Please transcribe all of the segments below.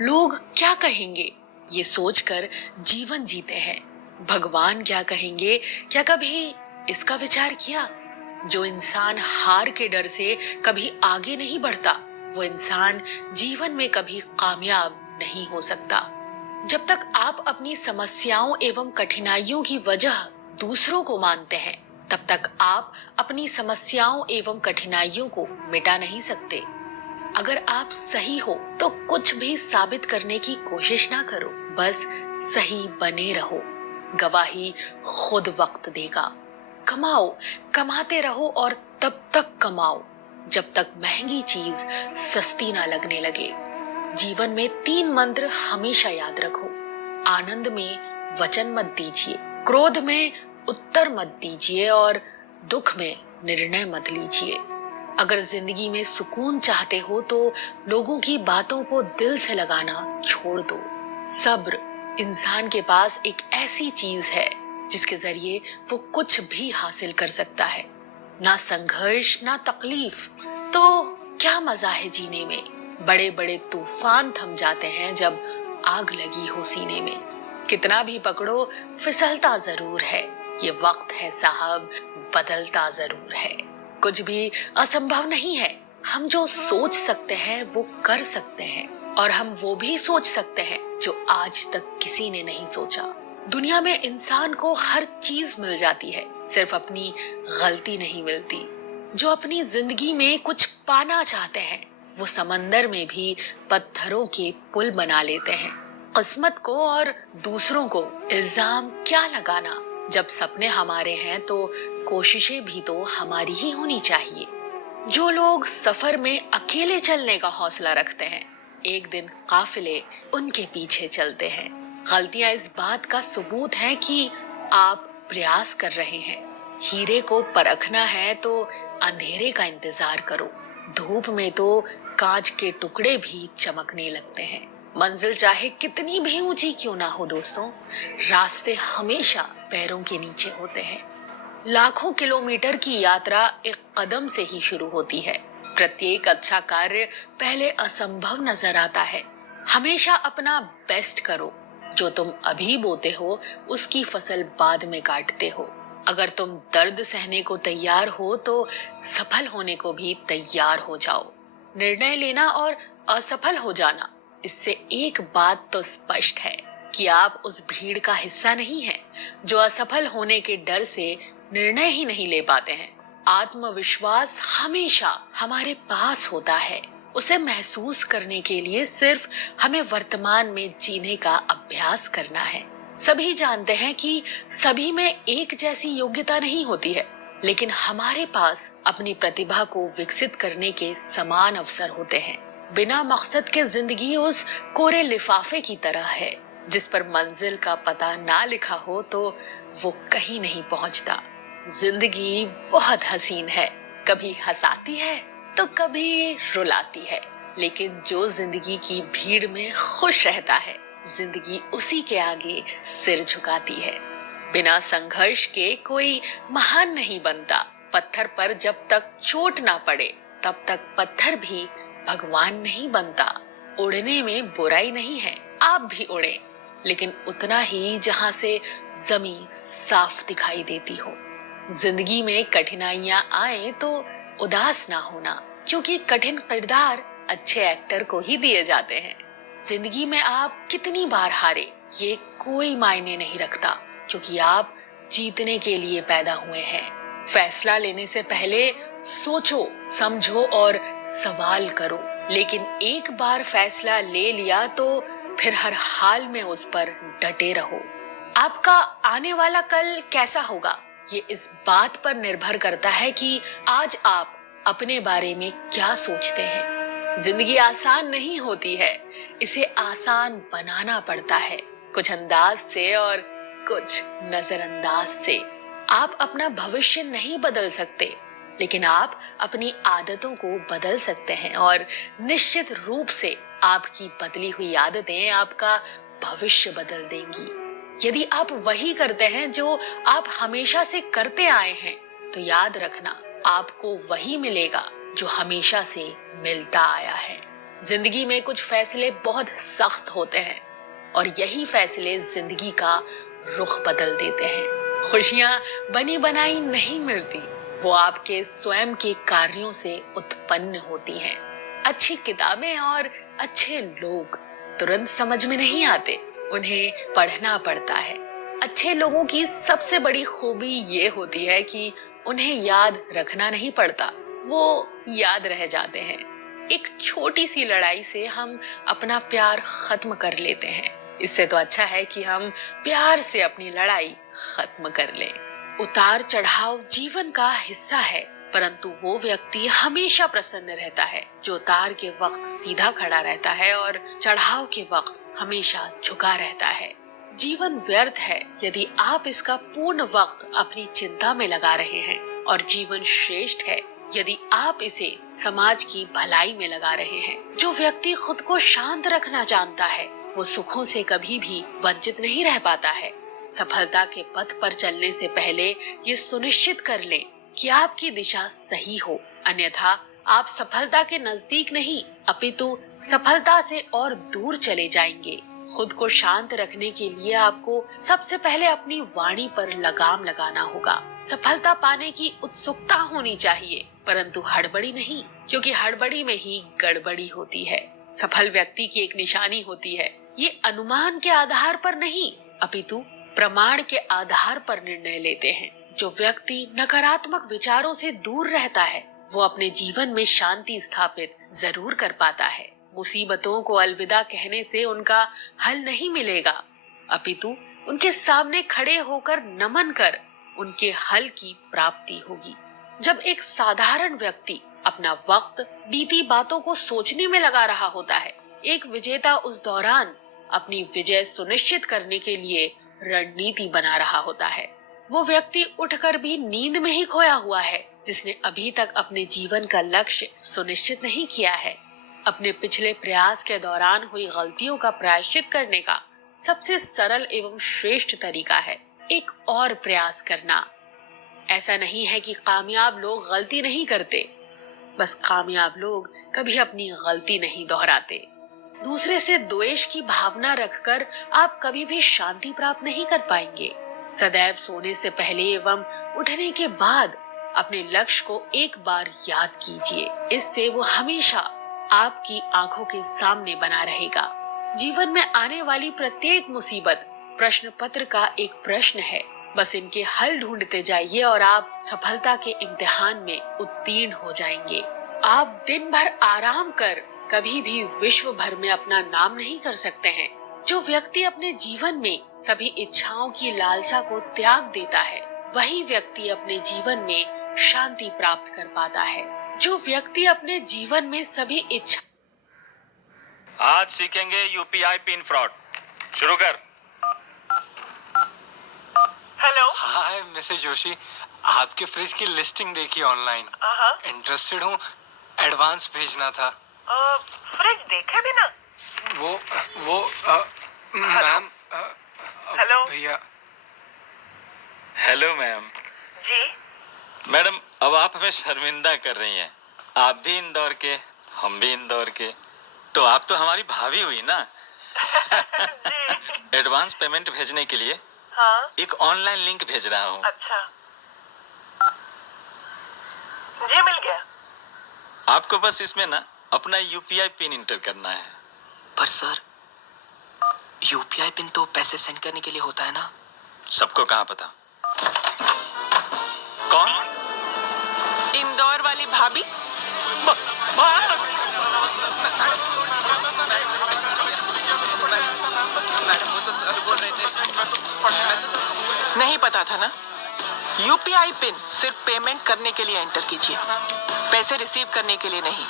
लोग क्या कहेंगे ये सोचकर जीवन जीते हैं। भगवान क्या कहेंगे, क्या कभी इसका विचार किया? जो इंसान हार के डर से कभी आगे नहीं बढ़ता, वो इंसान जीवन में कभी कामयाब नहीं हो सकता। जब तक आप अपनी समस्याओं एवं कठिनाइयों की वजह दूसरों को मानते हैं, तब तक आप अपनी समस्याओं एवं कठिनाइयों को मिटा नहीं सकते। अगर आप सही हो तो कुछ भी साबित करने की कोशिश ना करो, बस सही बने रहो। गवाही खुद वक्त देगा। कमाओ, कमाते रहो और तब तक कमाओ जब तक महंगी चीज सस्ती ना लगने लगे। जीवन में 3 मंत्र हमेशा याद रखो। आनंद में वचन मत दीजिए, क्रोध में उत्तर मत दीजिए और दुख में निर्णय मत लीजिए। अगर जिंदगी में सुकून चाहते हो तो लोगों की बातों को दिल से लगाना छोड़ दो। सब्र इंसान के पास एक ऐसी चीज है जिसके जरिए वो कुछ भी हासिल कर सकता है। ना संघर्ष ना तकलीफ, तो क्या मजा है जीने में। बड़े बड़े तूफान थम जाते हैं जब आग लगी हो सीने में। कितना भी पकड़ो फिसलता जरूर है, ये वक्त है साहब बदलता जरूर है। कुछ भी असंभव नहीं है, हम जो सोच सकते हैं वो कर सकते हैं, और हम वो भी सोच सकते हैं जो आज तक किसी ने नहीं सोचा। दुनिया में इंसान को हर चीज मिल जाती है, सिर्फ अपनी गलती नहीं मिलती। जो अपनी जिंदगी में कुछ पाना चाहते हैं, वो समंदर में भी पत्थरों के पुल बना लेते हैं। किस्मत को और दूसरों को इल्जाम क्या लगाना, जब सपने हमारे हैं तो कोशिशें भी तो हमारी ही होनी चाहिए। जो लोग सफर में अकेले चलने का हौसला रखते हैं, एक दिन काफिले उनके पीछे चलते हैं। गलतियां इस बात का सबूत है कि आप प्रयास कर रहे हैं। हीरे को परखना है तो अंधेरे का इंतजार करो। धूप में तो कांच के टुकड़े भी चमकने लगते हैं। मंजिल चाहे कितनी भी ऊंची क्यों ना हो दोस्तों, रास्ते हमेशा पैरों के नीचे होते हैं। लाखों किलोमीटर की यात्रा एक कदम से ही शुरू होती है। प्रत्येक अच्छा कार्य पहले असंभव नजर आता है। हमेशा अपना बेस्ट करो। जो तुम अभी बोते हो उसकी फसल बाद में काटते हो। अगर तुम दर्द सहने को तैयार हो तो सफल होने को भी तैयार हो जाओ। निर्णय लेना और असफल हो जाना, इससे एक बात तो स्पष्ट है कि आप उस भीड़ का हिस्सा नहीं हैं जो असफल होने के डर से निर्णय ही नहीं ले पाते हैं। आत्मविश्वास हमेशा हमारे पास होता है। उसे महसूस करने के लिए सिर्फ हमें वर्तमान में जीने का अभ्यास करना है। सभी जानते हैं कि सभी में एक जैसी योग्यता नहीं होती है, लेकिन हमारे पास अपनी प्रतिभा को विकसित करने के समान अवसर होते हैं। बिना मकसद के जिंदगी उस कोरे लिफाफे की तरह है जिस पर मंजिल का पता ना लिखा हो तो वो कहीं नहीं पहुंचता। जिंदगी बहुत हसीन है, कभी हंसाती है तो कभी रुलाती है, लेकिन जो जिंदगी की भीड़ में खुश रहता है, जिंदगी उसी के आगे सिर झुकाती है। बिना संघर्ष के कोई महान नहीं बनता। पत्थर पर जब तक चोट ना पड़े तब तक पत्थर भी भगवान नहीं बनता। उड़ने में बुराई नहीं है, आप भी उड़े, लेकिन उतना ही जहां से जमीन साफ दिखाई देती हो। जिंदगी में कठिनाइयां आए तो उदास ना होना, क्योंकि कठिन किरदार अच्छे एक्टर को ही दिए जाते हैं। जिंदगी में आप कितनी बार हारे ये कोई मायने नहीं रखता, क्योंकि आप जीतने के लिए पैदा हुए हैं। फैसला लेने से पहले सोचो, समझो और सवाल करो, लेकिन एक बार फैसला ले लिया तो फिर हर हाल में उस पर डटे रहो। आपका आने वाला कल कैसा होगा, ये इस बात पर निर्भर करता है कि आज आप अपने बारे में क्या सोचते हैं। जिंदगी आसान नहीं होती है, इसे आसान बनाना पड़ता है, कुछ अंदाज से और कुछ नजरअंदाज से। आप अपना भविष्य नहीं बदल सकते, लेकिन आप अपनी आदतों को बदल सकते हैं, और निश्चित रूप से आपकी बदली हुई आदतें आपका भविष्य बदल देंगी। यदि आप वही करते हैं जो आप हमेशा से करते आए हैं, तो याद रखना आपको वही मिलेगा जो हमेशा से मिलता आया है। जिंदगी में कुछ फैसले बहुत सख्त होते हैं और यही फैसले जिंदगी का रुख बदल देते हैं। खुशियां बनी बनाई नहीं मिलती, वो आपके स्वयं के कार्यों से उत्पन्न होती हैं। अच्छी किताबें और अच्छे लोग तुरंत समझ में नहीं आते, उन्हें पढ़ना पड़ता है। अच्छे लोगों की सबसे बड़ी खूबी ये होती है कि उन्हें याद रखना नहीं पड़ता, वो याद रह जाते हैं। एक छोटी सी लड़ाई से हम अपना प्यार खत्म कर लेते हैं। इससे तो अच्छा है कि हम प्यार से अपनी लड़ाई खत्म कर लें। उतार चढ़ाव जीवन का हिस्सा है, परंतु वो व्यक्ति हमेशा प्रसन्न रहता है जो उतार के वक्त सीधा खड़ा रहता है और चढ़ाव के वक्त हमेशा झुका रहता है। जीवन व्यर्थ है यदि आप इसका पूर्ण वक्त अपनी चिंता में लगा रहे हैं, और जीवन श्रेष्ठ है यदि आप इसे समाज की भलाई में लगा रहे हैं। जो व्यक्ति खुद को शांत रखना जानता है वो सुखों से कभी भी वंचित नहीं रह पाता है। सफलता के पथ पर चलने से पहले ये सुनिश्चित कर लें कि आपकी दिशा सही हो, अन्यथा आप सफलता के नजदीक नहीं अपितु सफलता से और दूर चले जाएंगे। खुद को शांत रखने के लिए आपको सबसे पहले अपनी वाणी पर लगाम लगाना होगा। सफलता पाने की उत्सुकता होनी चाहिए, परंतु हड़बड़ी नहीं, क्योंकि हड़बड़ी में ही गड़बड़ी होती है। सफल व्यक्ति की एक निशानी होती है, ये अनुमान के आधार पर नहीं अपितु प्रमाण के आधार पर निर्णय लेते हैं। जो व्यक्ति नकारात्मक विचारों से दूर रहता है वो अपने जीवन में शांति स्थापित जरूर कर पाता है। मुसीबतों को अलविदा कहने से उनका हल नहीं मिलेगा, अपितु उनके सामने खड़े होकर नमन कर उनके हल की प्राप्ति होगी। जब एक साधारण व्यक्ति अपना वक्त बीती बातों को सोचने में लगा रहा होता है, एक विजेता उस दौरान अपनी विजय सुनिश्चित करने के लिए रणनीति बना रहा होता है। वो व्यक्ति उठकर भी नींद में ही खोया हुआ है जिसने अभी तक अपने जीवन का लक्ष्य सुनिश्चित नहीं किया है। अपने पिछले प्रयास के दौरान हुई गलतियों का प्रायश्चित करने का सबसे सरल एवं श्रेष्ठ तरीका है एक और प्रयास करना। ऐसा नहीं है कि कामयाब लोग गलती नहीं करते, बस कामयाब लोग कभी अपनी गलती नहीं दोहराते। दूसरे से द्वेष की भावना रखकर आप कभी भी शांति प्राप्त नहीं कर पाएंगे। सदैव सोने से पहले एवं उठने के बाद अपने लक्ष्य को एक बार याद कीजिए, इससे वो हमेशा आपकी आंखों के सामने बना रहेगा। जीवन में आने वाली प्रत्येक मुसीबत प्रश्न पत्र का एक प्रश्न है, बस इनके हल ढूंढते जाइए और आप सफलता के इम्तिहान में उत्तीर्ण हो जाएंगे। आप दिन भर आराम कर कभी भी विश्व भर में अपना नाम नहीं कर सकते हैं। जो व्यक्ति अपने जीवन में सभी इच्छाओं की लालसा को त्याग देता है वही व्यक्ति अपने जीवन में शांति प्राप्त कर पाता है। जो व्यक्ति अपने जीवन में सभी इच्छा आज सीखेंगे यूपीआई पिन फ्रॉड। शुरू कर। हेलो। हाय मिसेस जोशी, आपके फ्रिज की लिस्टिंग देखी ऑनलाइन। इंटरेस्टेड हूँ, एडवांस भेजना था। फ्रिज देखे भी ना। वो मैम। हेलो भैया। Hello ma'am. जी। मैडम अब आप हमें शर्मिंदा कर रही हैं। आप भी इंदौर के, हम भी इंदौर के, तो आप तो हमारी भाभी हुई ना। जी। एडवांस पेमेंट भेजने के लिए हाँ। एक ऑनलाइन लिंक भेज रहा हूँ। अच्छा जी, मिल गया। आपको बस इसमें ना अपना यूपीआई पिन इंटर करना है। पर सर, यूपीआई पिन तो पैसे सेंड करने के लिए होता है ना। सबको कहाँ पता? कौन? इंदौर वाली भाभी। नहीं पता था ना। यूपीआई पिन सिर्फ पेमेंट करने के लिए एंटर कीजिए, पैसे रिसीव करने के लिए नहीं।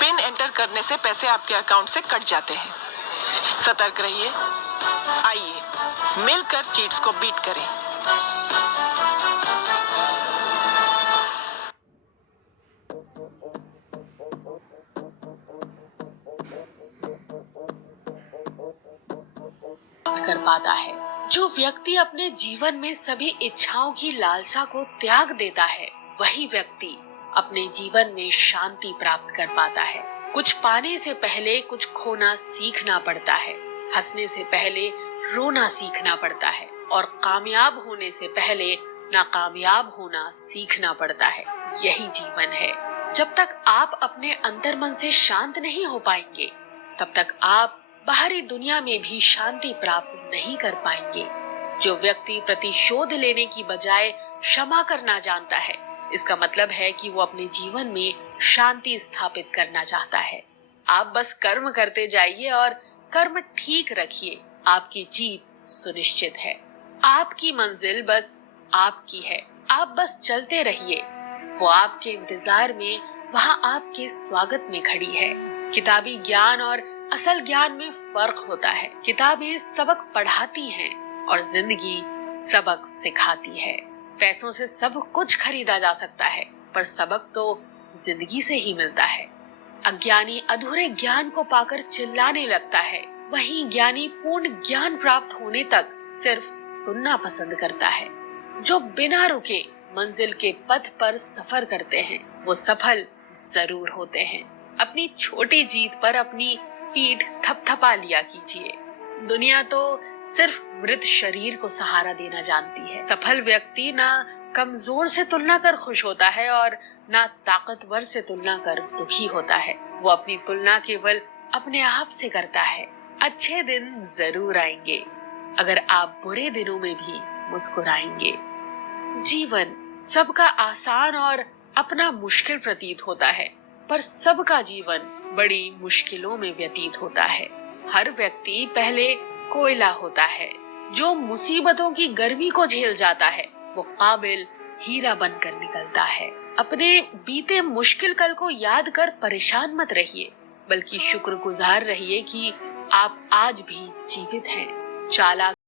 पिन एंटर करने से पैसे आपके अकाउंट से कट जाते हैं। सतर्क रहिए। आइए मिलकर चीट्स को बीट करें। कर पाता है। जो व्यक्ति अपने जीवन में सभी इच्छाओं की लालसा को त्याग देता है वही व्यक्ति अपने जीवन में शांति प्राप्त कर पाता है। कुछ पाने से पहले कुछ खोना सीखना पड़ता है, हंसने से पहले रोना सीखना पड़ता है और कामयाब होने से पहले नाकामयाब होना सीखना पड़ता है। यही जीवन है। जब तक आप अपने अंतर्मन से शांत नहीं हो पाएंगे, तब तक आप बाहरी दुनिया में भी शांति प्राप्त नहीं कर पाएंगे। जो व्यक्ति प्रतिशोध लेने की बजाय क्षमा करना जानता है, इसका मतलब है कि वो अपने जीवन में शांति स्थापित करना चाहता है। आप बस कर्म करते जाइए और कर्म ठीक रखिए, आपकी जीत सुनिश्चित है। आपकी मंजिल बस आपकी है, आप बस चलते रहिए। वो आपके इंतजार में, वहाँ आपके स्वागत में खड़ी है। किताबी ज्ञान और असल ज्ञान में फर्क होता है। किताबें सबक पढ़ाती हैं और जिंदगी सबक सिखाती है। पैसों से सब कुछ खरीदा जा सकता है, पर सबक तो जिंदगी से ही मिलता है। अज्ञानी अधूरे ज्ञान को पाकर चिल्लाने लगता है, वहीं ज्ञानी पूर्ण ज्ञान प्राप्त होने तक सिर्फ सुनना पसंद करता है। जो बिना रुके मंजिल के पथ पर सफर करते हैं, वो सफल जरूर होते हैं। अपनी छोटी जीत पर अपनी पीठ थपथपा लिया कीजिए। दुनिया तो सिर्फ मृत शरीर को सहारा देना जानती है। सफल व्यक्ति ना कमजोर से तुलना कर खुश होता है और ना ताकतवर से तुलना कर दुखी होता है। वो अपनी तुलना केवल अपने आप से करता है। अच्छे दिन जरूर आएंगे अगर आप बुरे दिनों में भी मुस्कुराएंगे। जीवन सबका आसान और अपना मुश्किल प्रतीत होता है, पर सबका जीवन बड़ी मुश्किलों में व्यतीत होता है। हर व्यक्ति पहले कोयला होता है। जो मुसीबतों की गर्मी को झेल जाता है, वो काबिल हीरा बनकर निकलता है। अपने बीते मुश्किल कल को याद कर परेशान मत रहिए, बल्कि शुक्रगुजार रहिए कि आप आज भी जीवित हैं। चालाक